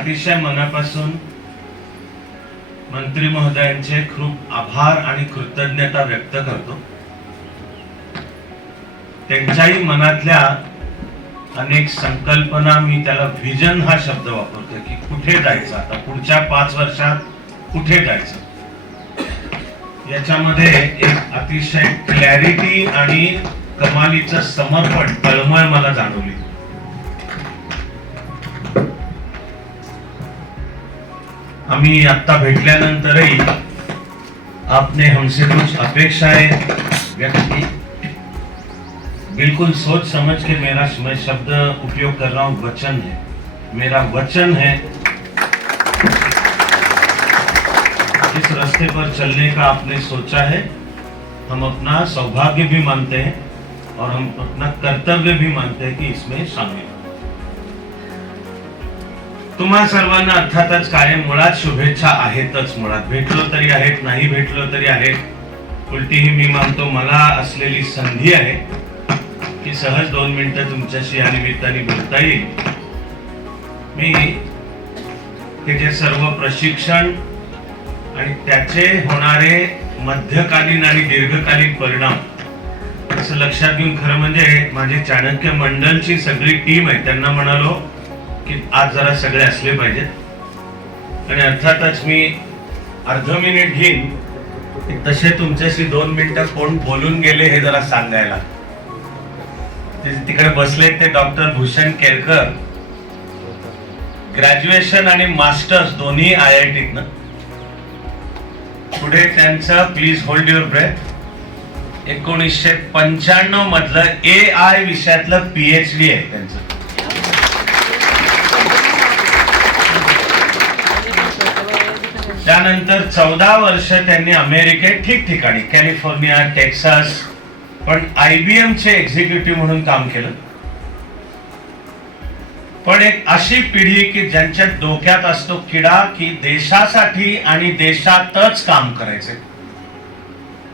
अतिशय मनापासून मंत्री महोदयांचे खूप आभार आणि कृतज्ञता व्यक्त करतो. त्यांच्याही मनातल्या अनेक संकल्पना मी त्याला व्हिजन हा शब्द वापरतो की कुठे जायचं? आता पुढच्या पाच वर्षात कुठे जायचं? याच्यामध्ये एक अतिशय क्लॅरिटी आणि कमालीचं समर्पण तळमळ मला जाणवली. आम्ही आता भेटल्यानंतरही आपने हमसे कुछ अपेक्षाएँ व्यक्त की। बिल्कुल सोच समझ के मेरा मैं शब्द उपयोग कर रहा हूँ, वचन है। मेरा वचन है इस रास्ते पर चलने का आपने सोचा है, हम अपना सौभाग्य भी मानते हैं और हम अपना कर्तव्य भी मानते हैं कि इसमें शामिल हो। तुम्हा सर्वांना अर्थातच कायम मुळात शुभेच्छा आहेतच. मुळात भेटलो तरी आहेत नाही भेटलो तरी आहेत. उलटीही मी मानतो मला असलेली संधी आहे की सहज दोन मिनिटं तुमच्याशी या निमित्ताने बोलता येईल. मी हे जे सर्व प्रशिक्षण आणि त्याचे होणारे मध्यकालीन आणि दीर्घकालीन परिणाम असं लक्षात घेऊन खरं म्हणजे माझी चाणक्य मंडळची सगळी टीम आहे त्यांना म्हणालो की आज जरा सगळे असले पाहिजेत. आणि अर्थातच मी अर्ध मिनिट घेईन. की तसे तुमच्याशी दोन मिनिटं कोण बोलून गेले हे जरा सांगायला. तिकडे बसले ते डॉक्टर भूषण केळकर. ग्रॅज्युएशन आणि मास्टर्स दोन्ही आय आय टीत पुढे त्यांचं प्लीज होल्ड युअर ब्रेथ. एकोणीसशे पंच्याण्णव मधलं ए आय विषयातलं पीएचडी आहे त्यांचं. त्यानंतर चौदा वर्ष त्यांनी अमेरिकेत ठिकठिकाणी कॅलिफोर्निया टेक्सास पण आय बी चे एक्झिक्युटिव्ह म्हणून काम केलं. पण एक अशी पिढी की ज्यांच्या डोक्यात असतो किडा की देशासाठी आणि देशातच काम करायचे.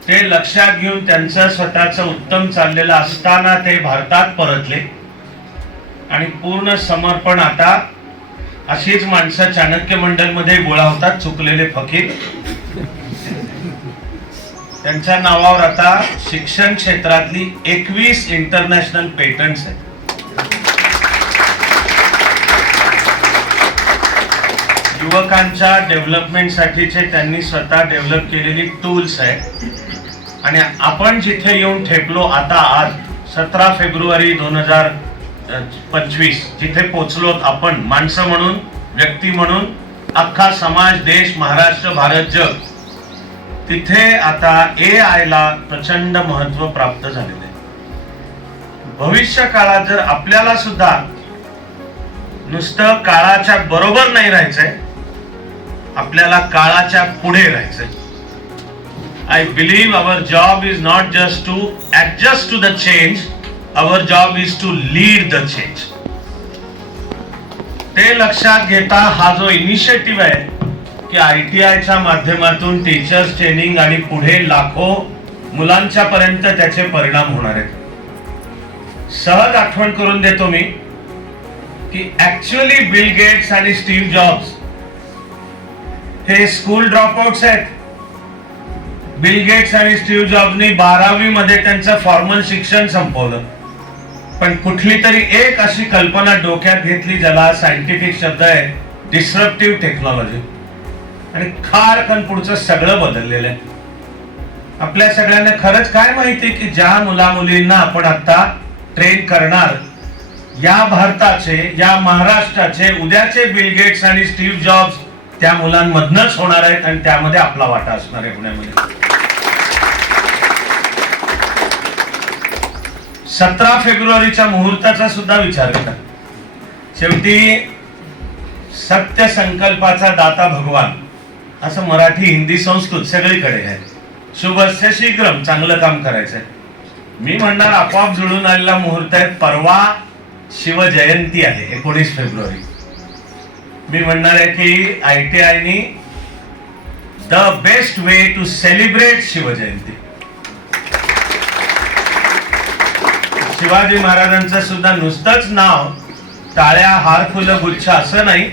ते लक्षात घेऊन त्यांचं स्वतःच उत्तम चाललेलं असताना ते भारतात परतले. आणि पूर्ण समर्पण आता अशीच माणसं चाणक्य मंडलमध्ये गोळा होतात चुकलेले फकीर. त्यांच्या नावावर आता शिक्षण क्षेत्रातली एकवीस इंटरनॅशनल पेटंट्स आहेत. युवकांच्या डेव्हलपमेंट साठीचे त्यांनी स्वतः डेव्हलप केलेली टूल्स आहेत. आणि आपण जिथे येऊन ठेपलो आता आज सतरा फेब्रुवारी दोन हजार पंचवीस. जिथे पोचलो आपण माणसं म्हणून व्यक्ती म्हणून अख्खा समाज देश महाराष्ट्र भारत जग. तिथे आता ए आय ला प्रचंड महत्त्व प्राप्त झालेलं आहे. भविष्य काळात जर आपल्याला सुद्धा नुसतं काळाच्या बरोबर नाही राहायचंय आपल्याला काळाच्या पुढे राहायचंय. I believe our job is not just to adjust to the change our job is to lead the change ते लक्षात घेता हा जो इनिशिएटिव्ह आहे की आय टी आयच्या माध्यमातून टीचर्स ट्रेनिंग आणि पुढे लाखो मुलांच्या पर्यंत त्याचे परिणाम होणार आहेत. सहज आठवण करून देतो मी की ऍक्च्युअली बिल गेट्स आणि स्टीव्ह जॉब्स हे स्कूल ड्रॉपआउट्स आहेत. बिल गेट्स आणि स्टीव्ह जॉबनी बारावी मध्ये त्यांचं फॉर्मल शिक्षण संपवलं. पण कुठली तरी एक अशी कल्पना डोक्यात घेतली ज्याला सायंटिफिक शब्द आहे डिस्रप्टिव्ह टेक्नॉलॉजी आणि खारकन पुढचं सगळं बदललेलं आहे. आपल्या सगळ्यांना खरंच काय माहिती की ज्या मुला मुलींना आपण आता ट्रेन करणार या भारताचे या महाराष्ट्राचे उद्याचे बिल गेट्स आणि स्टीव्ह जॉब्स त्या मुलांमधनच होणार आहेत आणि त्यामध्ये आपला वाटा असणार आहे पुण्यामध्ये. सतरा फेब्रुवारीच्या मुहूर्ताचा सुद्धा विचार करा. शेवटी सत्य संकल्पाचा दाता भगवान असं मराठी हिंदी संस्कृत सगळीकडे आहे. शुभस्य शीघ्रम चांगलं काम करायचंय. मी म्हणणार आपोआप जुळून आलेला मुहूर्त आहे परवा शिवजयंती आहे एकोणीस फेब्रुवारी. मी म्हणणार आहे की I T आयनी the best way to celebrate Shivjayanti Shivaji महाराजांचं सुद्धा नुसतंच नाव टाळ्या हार फुलं गुच्छ असं नाही.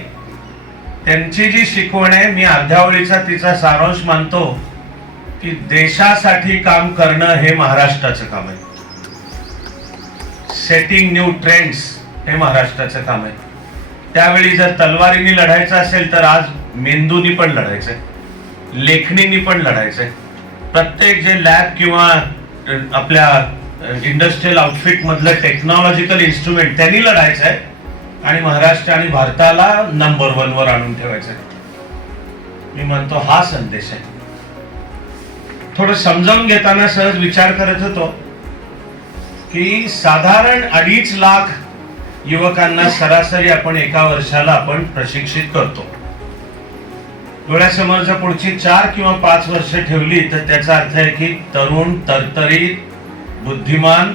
त्यांची जी शिकवण आहे मी अध्यावळीचा तिचा सारांश मानतो की देशासाठी काम करणं हे महाराष्ट्राचं काम आहे. सेटिंग न्यू ट्रेंड्स हे महाराष्ट्राचं काम आहे. त्यावेळी जर तलवारीने लढायचं असेल तर आज मेंदूनी पण लढायचंय. लेखणीनी पण लढायचंय. प्रत्येक जे लॅब किंवा आपल्या इंडस्ट्रियल आउटफिट मधलं टेक्नॉलॉजिकल इन्स्ट्रुमेंट त्यांनी लढायचं आहे आणि महाराष्ट्र आणि भारताला नंबर वन वर आणून ठेवायचं आहे मी म्हणतो हा संदेश आहे. थोडं समजावून घेताना सहज विचार करत होतो की साधारण अडीच लाख युवकांना सरासरी आपण एका वर्षाला आपण प्रशिक्षित करतो. डोळ्यासमोर जर पुढची चार किंवा पाच वर्ष ठेवली तर त्याचा अर्थ आहे की तरुण तरतरीत बुद्धिमान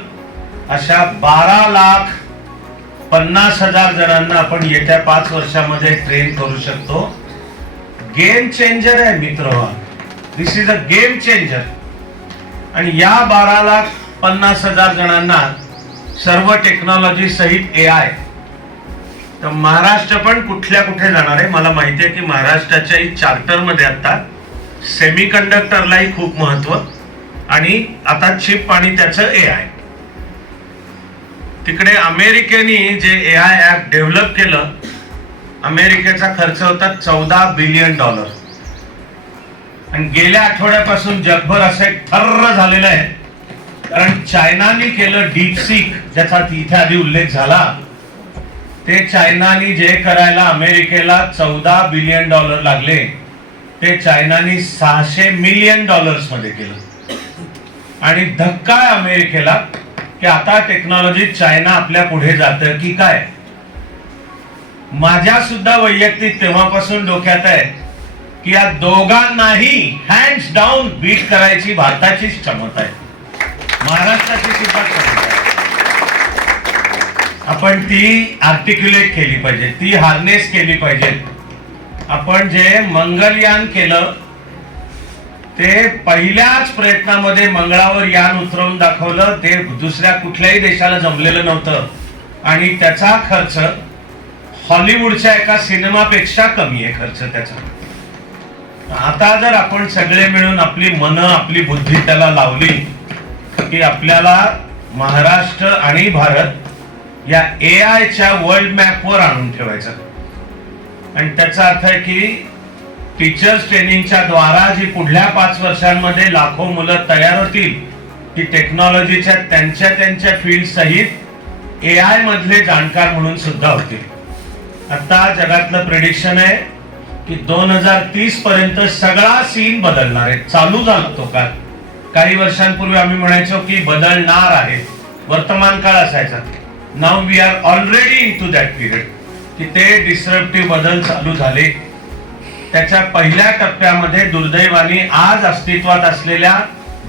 अशा बारा लाख पन्नास हजार जणांना आपण येत्या पाच वर्षामध्ये ट्रेन करू शकतो. गेम चेंजर आहे मित्र. This is a game changer आणि या बारा लाख पन्नास हजार जणांना सर्व टेक्नॉलॉजी सहित ए आय तर महाराष्ट्र पण कुठल्या कुठे जाणार आहे? मला माहिती आहे की महाराष्ट्राच्याही चार्टरमध्ये आता सेमी कंडक्टरलाही खूप महत्त्व. आणि आता चिप आणि त्याचं ए आय तिकडे अमेरिकेने जे ए आय ॲप डेव्हलप केलं अमेरिकेचा खर्च होता चौदा बिलियन डॉलर आणि गेल्या आठवड्यापासून जगभर असं एक थर्र झालेलं आहे. कारण चायनाने केलं डीप सीक ज्याचा इथे आधी उल्लेख झाला ते चायनाने जे करायला अमेरिकेला चौदा बिलियन डॉलर लागले ते चायनाने सहाशे मिलियन डॉलर्समध्ये केलं. आणि धक्का अमेरिकेला की आता टेक्नॉलॉजी चायना आपल्या पुढे जात की काय? माझ्या सुद्धा वैयक्तिक तेव्हापासून डोक्यात आहे की या दोघांनाही हँड्स डाऊन बीट करायची भारताचीच क्षमता आहे. महाराष्ट्राची सुद्धा क्षमता आहे. आपण ती आर्टिक्युलेट केली पाहिजे ती हार्नेस केली पाहिजे. आपण जे मंगलयान केलं ते पहिल्याच प्रयत्नामध्ये मंगळावर यान उतरवून दाखवलं. ते दुसऱ्या कुठल्याही देशाला जमलेलं नव्हतं. आणि त्याचा खर्च हॉलिवूडच्या एका सिनेमापेक्षा कमी आहे खर्च त्याचा. आता जर आपण सगळे मिळून आपली मन आपली बुद्धी त्याला लावली की आपल्याला महाराष्ट्र आणि भारत या ए आयच्या वर्ल्ड मॅपवर आणून ठेवायचं. आणि त्याचा अर्थ आहे की टीचर्स ट्रेनिंगच्या द्वारा जी पुढल्या पाच वर्षांमध्ये लाखो मुलं तयार होतील ती टेक्नॉलॉजीच्या त्यांच्या त्यांच्या फील्ड सहित ए आय मधले जाणकार म्हणून सुद्धा होतील. आता जगातलं प्रेडिक्शन आहे की दोन हजार तीस पर्यंत सगळा सीन बदलणार आहे. चालू झाला तो काल काही वर्षांपूर्वी आम्ही म्हणायचो की बदलणार आहे. वर्तमान काळ असायचा. Now we are already into that period की ते डिस्रप्टिव्ह बदल चालू झाले. त्याच्या पहिल्या टप्प्यामध्ये दुर्दैवाने आज अस्तित्वात असलेल्या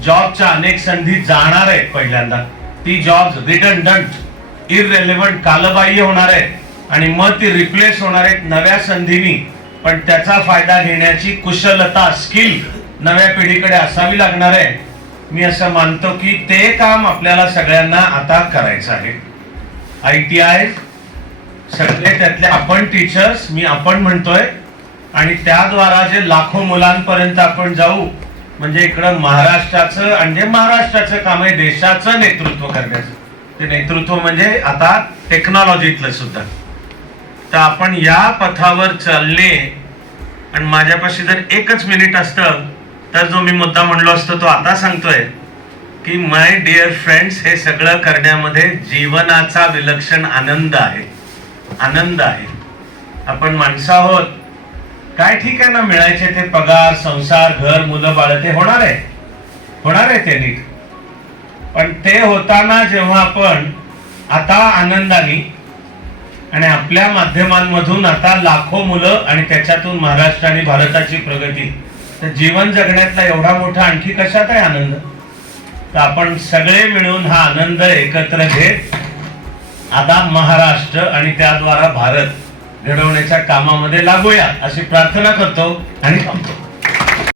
जॉबच्या अनेक संधी जाणार आहेत पहिल्यांदा. ती जॉब रिडंडंट इररेलेव्हंट कालबाह्य होणार आहे आणि मग ती रिप्लेस होणार आहेत नव्या संधीनी. पण त्याचा फायदा घेण्याची कुशलता स्किल नव्या पिढीकडे असावी लागणार आहे. मी असं मानतो की ते काम आपल्याला सगळ्यांना आता करायचं आहे. आय टी आय सगळे त्यातले आपण टीचर्स मी आपण म्हणतोय आणि त्याद्वारा जे लाखो मुलांपर्यंत आपण जाऊ. म्हणजे इकडं महाराष्ट्राचं म्हणजे महाराष्ट्राचं काम आहे देशाचं नेतृत्व करण्याचं. ते नेतृत्व म्हणजे आता टेक्नॉलॉजीतलं सुद्धा. तर आपण या पथावर चालले आणि माझ्यापाशी जर एकच मिनिट असतं तर जो मी मुद्दा म्हणलो असतो तो आता सांगतोय की माय डिअर फ्रेंड्स हे सगळं करण्यामध्ये जीवनाचा विलक्षण आनंद आहे. आनंद आहे. आपण माणसं आहोत काय ठीक आहे ना मिळायचे ते पगार संसार घर मुलं बाळ ते होणार आहे. होणार आहे ते नीट. पण ते होताना जेव्हा आपण आता आनंदाने आणि आपल्या माध्यमांमधून आता लाखो मुलं आणि त्याच्यातून महाराष्ट्र आणि भारताची प्रगती तर जीवन जगण्यातला एवढा मोठा आणखी कशात आहे आनंद? तर आपण सगळे मिळून हा आनंद एकत्र घेत आता महाराष्ट्र आणि त्याद्वारा भारत घडवण्याच्या कामामध्ये लागूया अशी प्रार्थना करतो आणि थांबतो.